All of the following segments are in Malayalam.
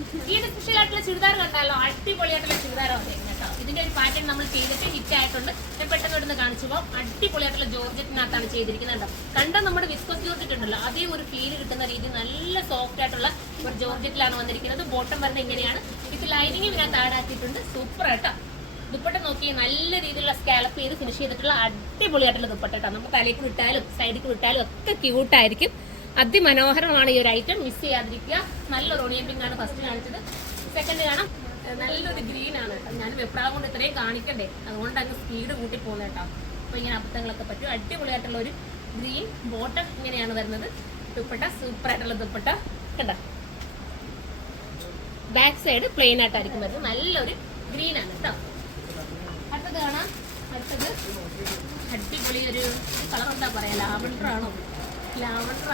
ഈ സ്പെഷ്യൽ ആയിട്ടുള്ള ചുരിദാർ കണ്ടാലോ, അടിപൊളിയായിട്ടുള്ള ചുരിദാറാണ് കേട്ടോ. ഇതിന്റെ ഒരു പാറ്റേൺ നമ്മൾ ചെയ്തിട്ട് ഹിറ്റ് ആയിട്ടുണ്ട്. ഞാൻ പെട്ടെന്ന് ഇവിടുന്ന് കാണിച്ചു പോകാം. അടിപൊളിയായിട്ടുള്ള ജോർജറ്റിനകത്താണ് ചെയ്തിരിക്കുന്നത്. കണ്ടാൽ നമ്മുടെ വിസ്കോസ് ജോർജറ്റ് ഉണ്ടല്ലോ, അതേ ഒരു ഫീൽ കിട്ടുന്ന രീതി നല്ല സോഫ്റ്റ് ആയിട്ടുള്ള ഒരു ജോർജറ്റിലാണ് വന്നിരിക്കുന്നത്. ബോട്ടം വരുന്നത് ഇങ്ങനെയാണ്. ഇത് ലൈനിങ് ഇതിനകത്ത് ആഡ് ആക്കിയിട്ടുണ്ട്. സൂപ്പർ ആയിട്ടോ. ദുപ്പട്ട നോക്കി നല്ല രീതിയിലുള്ള സ്കാലപ്പ് ചെയ്ത് ഫിനിഷ് ചെയ്തിട്ടുള്ള അടിപൊളിയായിട്ടുള്ള ദുപ്പട്ട കേട്ടോ. നമുക്ക് തലയ്ക്ക് വിട്ടാലും സൈഡിക്ക് വിട്ടാലും ഒക്കെ ക്യൂട്ടായിരിക്കും. അതിമനോഹരമാണ് ഈ ഒരു ഐറ്റം. മിസ് ചെയ്യാതിരിക്കുക. നല്ലൊരു ഓണിയൻ പിങ്ക് ആണ് ഫസ്റ്റ് കാണിച്ചത്. സെക്കൻഡ് കാണാം നല്ലൊരു ഗ്രീൻ ആണ് കേട്ടോ. ഞാൻ വെപ്രാളം കൊണ്ട് ഇത്രയും കാണിക്കണ്ടേ, അതുകൊണ്ട് അങ്ങ് സ്പീഡ് കൂട്ടി പോകുന്നത് കേട്ടോ. അപ്പോൾ ഇങ്ങനെ അബദ്ധങ്ങളൊക്കെ പറ്റും. അടിപൊളിയായിട്ടുള്ള ഒരു ഗ്രീൻ ബോട്ടം ഇങ്ങനെയാണ് വരുന്നത്. ദുപ്പട്ട സൂപ്പർ ആയിട്ടുള്ള ദുപ്പട്ട കണ്ടോ. ബാക്ക് സൈഡ് പ്ലെയിൻ ആയിട്ടായിരിക്കും വരുന്നത്. നല്ലൊരു ഗ്രീൻ ആണ് കേട്ടോ. അടുത്തത് കാണാം. അടുത്തത് അടിപൊളി ഒരു കളർ എന്താ പറയാ, ലാവണ്ടർ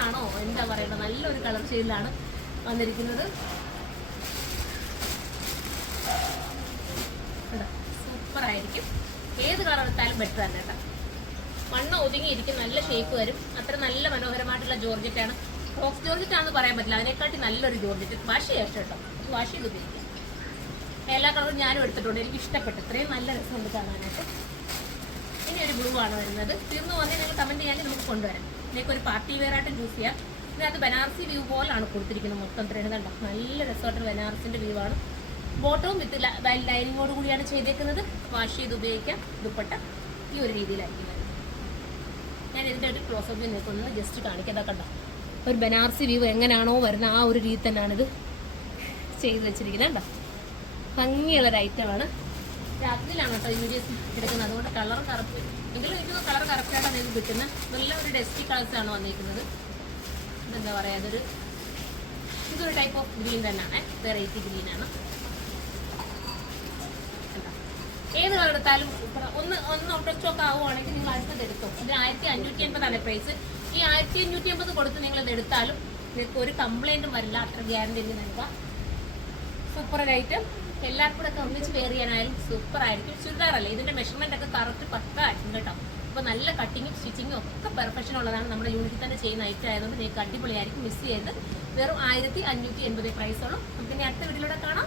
ആണോ എന്താ പറയണ്ടത്, നല്ലൊരു കളർ ഷെയ്ഡിലാണ് വന്നിരിക്കുന്നത്. സൂപ്പർ ആയിരിക്കും. ഏത് കളർ എടുത്താലും ബെറ്റർ തന്നെ കേട്ടോ. മണ്ണ് ഒതുങ്ങിയിരിക്കും, നല്ല ഷേപ്പ് വരും. അത്ര നല്ല മനോഹരമായിട്ടുള്ള ജോർജറ്റ് ആണ്. ഫോക്സ് ജോർജറ്റ് ആണെന്ന് പറയാൻ പറ്റില്ല, അതിനെക്കാട്ടി നല്ലൊരു ജോർജറ്റ്. വാഷ് ചെയ്യാം കേട്ടോ, വാഷ് ചെയ്ത് ഉപയോഗിക്കാം. എല്ലാ കളറും ഞാനും എടുത്തിട്ടുണ്ട്, എനിക്ക് ഇഷ്ടപ്പെട്ടു. ഇത്രയും നല്ല രസമുണ്ട് കാണാനായിട്ട്. ഇനി ഒരു ബ്ലൂ ആണ് വരുന്നത്. തീർന്നു വന്നാൽ നിങ്ങൾ കമന്റ് ചെയ്യാൻ നമുക്ക് കൊണ്ടുവരാം. ഇതിലേക്ക് ഒരു പാർട്ടി വെയർ ആയിട്ട് യൂസ് ചെയ്യാം. ഇതിനകത്ത് ബനാറസി വ്യൂ പോലാണ് കൊടുത്തിരിക്കുന്നത്. മൊത്തം ത്രെഡുകളുണ്ടോ, നല്ല രസമായിട്ട് ബനാറസിന്റെ വ്യൂ ആണ്. ബോട്ടവും വിത്ത് ലൈനിങ്ങോട് കൂടിയാണ് ചെയ്തേക്കുന്നത്. വാഷ് ചെയ്ത് ഉപയോഗിക്കാം. ദുപ്പട്ട ഈ ഒരു രീതിയിലായിരിക്കും വരുന്നത്. ഞാൻ ഇതിൻ്റെ ഒരു ക്ലോസപ്പ് നിൽക്കുന്നത് ജസ്റ്റ് കാണിക്കാതെ കണ്ടോ. ഒരു ബനാറസി വ്യൂ എങ്ങനെയാണോ വരുന്നത് ആ ഒരു രീതി തന്നെയാണിത് ചെയ്ത് വെച്ചിരിക്കുന്നത് കേട്ടോ. ഭംഗിയുള്ളൊരു ഐറ്റമാണ്. രാത്രിയിലാണ് കേട്ടോ ഈ വീഡിയോസ് എടുക്കുന്നത്, അതുകൊണ്ട് കളർ കറക്റ്റ് എങ്കിലും എനിക്ക് കളർ കറക്റ്റായിട്ടാണ് നിങ്ങൾക്ക് കിട്ടുന്നത്. നല്ല ഒരു ഡസ്റ്റി കളേഴ്സാണ് വന്നിരിക്കുന്നത്. എന്താ പറയുക, ഇതൊരു ടൈപ്പ് ഓഫ് ഗ്രീൻ തന്നെയാണ്, വെറൈറ്റി ഗ്രീനാണ്. ഏത് കളർ എടുത്താലും ഒന്ന് ഔട്ട് ഓഫ് സ്റ്റോക്ക് ആവുകയാണെങ്കിൽ നിങ്ങൾ അടുത്തത് എടുത്തോ. ഇതിന് 1550 പ്രൈസ്. ഈ 1550 കൊടുത്ത് നിങ്ങൾ ഇത് എടുത്താലും നിങ്ങൾക്ക് ഒരു കംപ്ലൈൻറ്റും വരില്ല, അത്ര ഗ്യാരണ്ടി എനിക്ക് നൽകാം. സൂപ്പർ ഒരു ഐറ്റം. എല്ലാവർക്കും കൂടെ ഒക്കെ ഒന്നിച്ച് വെയർ ചെയ്യാനായാലും സൂപ്പർ ആയിരിക്കും. ചുരിദാറല്ലേ, ഇതിന്റെ മെഷർമെന്റ് ഒക്കെ കറക്റ്റ് പക്ക ആയിരിക്കും കേട്ടോ. അപ്പോൾ നല്ല കട്ടിങ്ങും സ്റ്റിച്ചിങ്ങും ഒക്കെ പെർഫെക്ഷൻ ഉള്ളതാണ്. നമ്മുടെ യൂണിറ്റിൽ തന്നെ ചെയ്യുന്ന ഐറ്റം ആയതുകൊണ്ട് നിങ്ങൾക്ക് അടിപൊളിയായിരിക്കും. മിസ് ചെയ്ത് വെറും 1580 പ്രൈസോളം. നമുക്ക് ഇനി അടുത്ത വീഡിയോയിലൂടെ കാണാം.